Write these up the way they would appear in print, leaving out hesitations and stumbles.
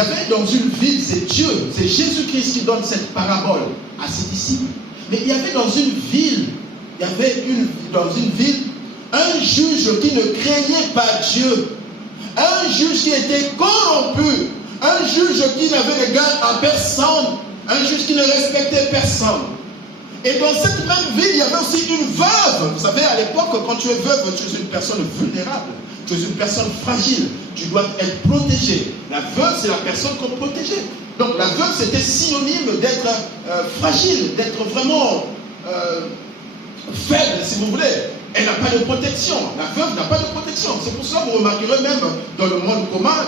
y avait dans une ville, c'est Dieu, c'est Jésus-Christ qui donne cette parabole à ses disciples. Mais il y avait dans une ville, un juge qui ne craignait pas Dieu, un juge qui était corrompu, un juge qui n'avait d'égard à personne, un juge qui ne respectait personne. Et dans cette même ville, il y avait aussi une veuve. Vous savez, à l'époque, quand tu es veuve, tu es une personne vulnérable, tu es une personne fragile, tu dois être protégé. La veuve, c'est la personne qu'on protégeait. Donc la veuve, c'était synonyme d'être fragile, d'être vraiment faible, si vous voulez. Elle n'a pas de protection. La veuve n'a pas de protection. C'est pour cela que vous remarquerez même dans le monde commun,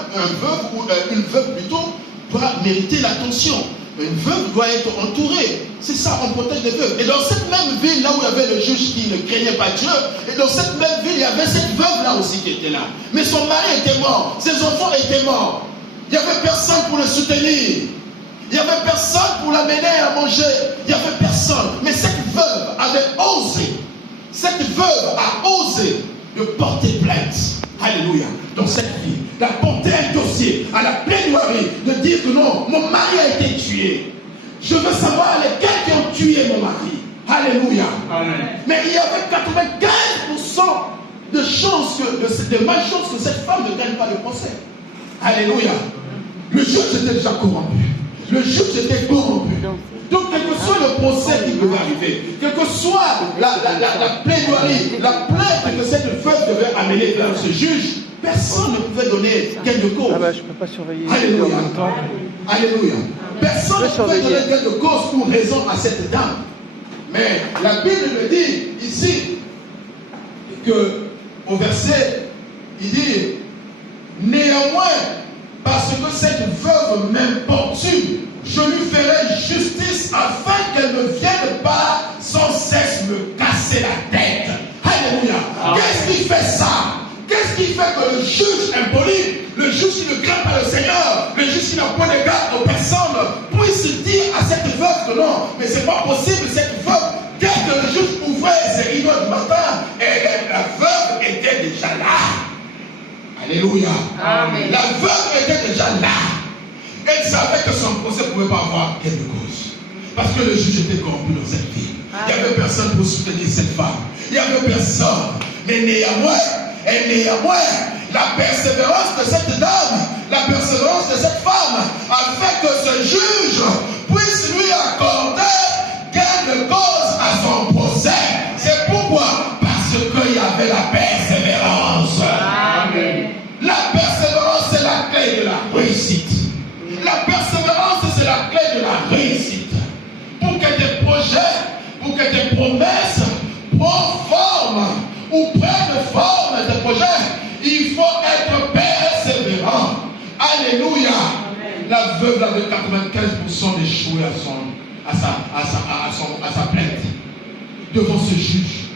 une veuve plutôt doit mériter l'attention. Une veuve doit être entourée. C'est ça, on protège les veuves. Et dans cette même ville, là où il y avait le juge qui ne craignait pas Dieu, et dans cette même ville, il y avait cette veuve-là aussi qui était là. Mais son mari était mort, ses enfants étaient morts. Il n'y avait personne pour le soutenir. Il n'y avait personne pour l'amener à manger. Il n'y avait personne. Mais cette veuve avait osé. Cette veuve a osé de porter plainte. Alléluia. Dans cette vie, d'apporter un dossier à la plaidoirie, de dire que non, mon mari a été tué. Je veux savoir lesquels qui ont tué mon mari. Alléluia. Amen. Mais il y avait 95% de chances, de malchance que cette femme ne gagne pas le procès. Alléluia. Le juge était déjà corrompu. Le juge était corrompu. Donc, quel que soit le procès qui devait arriver, quelle que soit la plaidoirie, la plainte que cette veuve devait amener vers ce juge, personne ne pouvait donner gain de cause. Ah bah, je ne peux pas surveiller. Alléluia. En même temps. Alléluia. Personne ne pouvait donner gain de cause ou raison à cette dame. Mais la Bible me dit ici que au verset, il dit néanmoins, parce que cette veuve m'importune, je lui ferai justice afin qu'elle ne vienne pas sans cesse me casser la tête. Alléluia. Qu'est-ce qui fait ça? Qu'est-ce qui fait que le juge impoli, le juge qui ne craint pas le Seigneur, le juge qui n'a pas de garde aux personnes, puisse dire à cette veuve que non, mais c'est pas possible, cette veuve, dès que le juge ouvrait ses rideaux du matin, la veuve était déjà là. Alléluia. Amen. La veuve était déjà là. Elle savait que son procès ne pouvait pas avoir gain de cause. Parce que le juge était corrompu dans cette ville. Il n'y avait personne pour soutenir cette femme. Il n'y avait personne. Mais néanmoins, la persévérance de cette dame, la persévérance de cette femme, a fait que ce juge puisse lui accorder gain de cause à son procès. C'est pourquoi? Parce qu'il y avait la persévérance. Amen. La persévérance, c'est la clé de la réussite. La persévérance, c'est la clé de la réussite. Pour que tes projets, pour que tes promesses prennent forme ou prennent forme tes projets, il faut être persévérant. Alléluia. Amen. La veuve avait 95% d'échouer à sa plainte devant ce juge.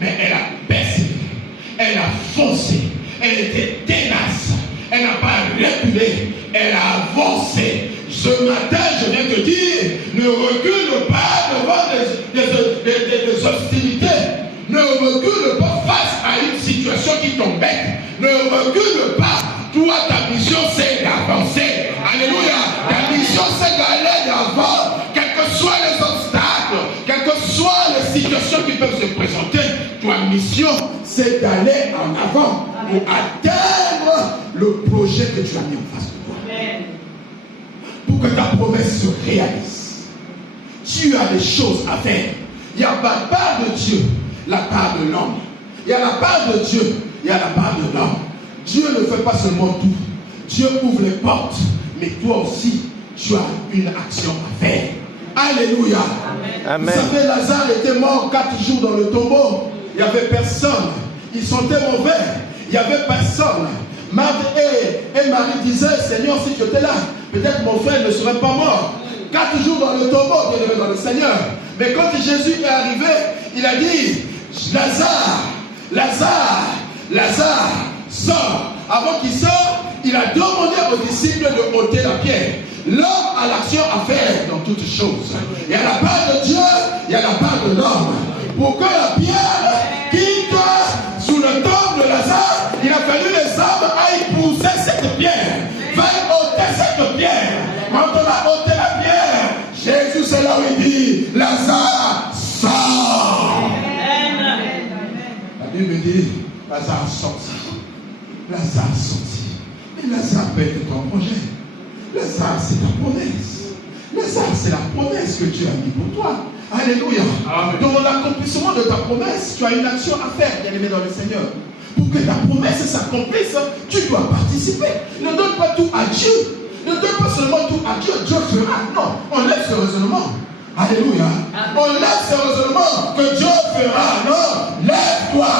Mais elle a persévéré. Elle a foncé. Elle était ténace. Elle n'a pas reculé, elle a avancé. Ce matin, je viens te dire, ne recule pas devant des hostilités. Ne recule pas face à une situation qui t'embête. Ne recule pas. Toi, ta mission, c'est d'avancer. Alléluia. Ta mission, c'est d'aller d'avant. Quels que soient les obstacles, quelles que soient les situations qui peuvent se présenter, ta mission, c'est d'aller en avant pour atteindre le projet que tu as mis en face de toi. Amen. Pour que ta promesse se réalise. Tu as des choses à faire. Il y a la part de Dieu, la part de l'homme. Il y a la part de Dieu, il y a la part de l'homme. Dieu ne fait pas seulement tout. Dieu ouvre les portes, mais toi aussi, tu as une action à faire. Alléluia. Amen. Vous savez, Lazare était mort 4 jours dans le tombeau. Il n'y avait personne. Il sentait mauvais. Il n'y avait personne. Marthe et Marie disaient, Seigneur, si tu étais là, peut-être mon frère ne serait pas mort. 4 jours dans le tombeau, bien aimé dans le Seigneur. Mais quand Jésus est arrivé, il a dit, Lazare, sors. Avant qu'il sorte, il a demandé aux disciples de ôter la pierre. L'homme a l'action à faire dans toutes choses. Il y a la part de Dieu, il y a la part de l'homme. Pour que la pierre quitte sous le tombe de Lazare, il a fallu les hommes aillent pousser cette pierre. Va ôter cette pierre. dit, Lazare sorti. Lazare sorti. Mais Lazare peut être ton projet. Lazare, c'est ta promesse. Lazare, c'est la promesse que Dieu a mis pour toi. Alléluia. Amen. Dans l'accomplissement de ta promesse, tu as une action à faire, bien-aimé dans le Seigneur. Pour que ta promesse s'accomplisse, tu dois participer. Ne donne pas tout à Dieu. Ne donne pas seulement tout à Dieu. Dieu fera. Non, on lève ce raisonnement. Alléluia. Amen. On lève ce raisonnement que Dieu fera. Non, lève-toi.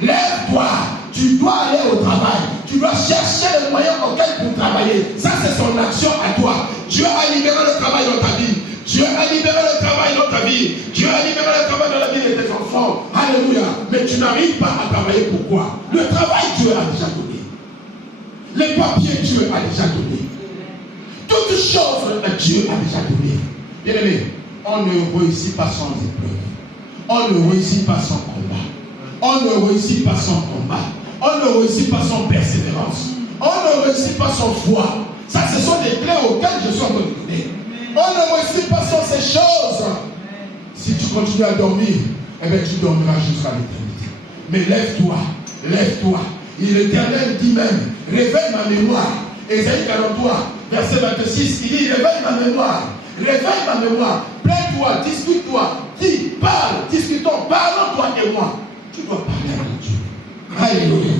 Lève-toi. Tu dois aller au travail. Tu dois chercher les moyens auxquels pour travailler. Ça, c'est son action à toi. Dieu a libéré le travail dans ta vie. Dieu a libéré le travail dans ta vie. Dieu a libéré le travail dans la vie de tes enfants. Alléluia. Mais tu n'arrives pas à travailler. Pourquoi? Le travail, Dieu a déjà donné. Les papiers, Dieu a déjà donné. Toutes choses, Dieu a déjà donné. Bien aimé, on ne réussit pas sans épreuve. On ne réussit pas sans combat. On ne réussit pas sans combat. On ne réussit pas sans persévérance. On ne réussit pas sans foi. Ça, ce sont des clés auxquelles je suis en train de donner. On ne réussit pas sans ces choses. Si tu continues à dormir, eh bien tu dormiras jusqu'à l'éternité. Mais lève-toi, lève-toi. Et l'Éternel dit même, réveille ma mémoire. Ésaïe 43, verset 26, il dit, réveille ma mémoire. Réveille ma mémoire. Plains-toi, discute-toi. Dis, parle, discutons, parlons toi et moi. Tu dois parler avec Dieu. Alléluia.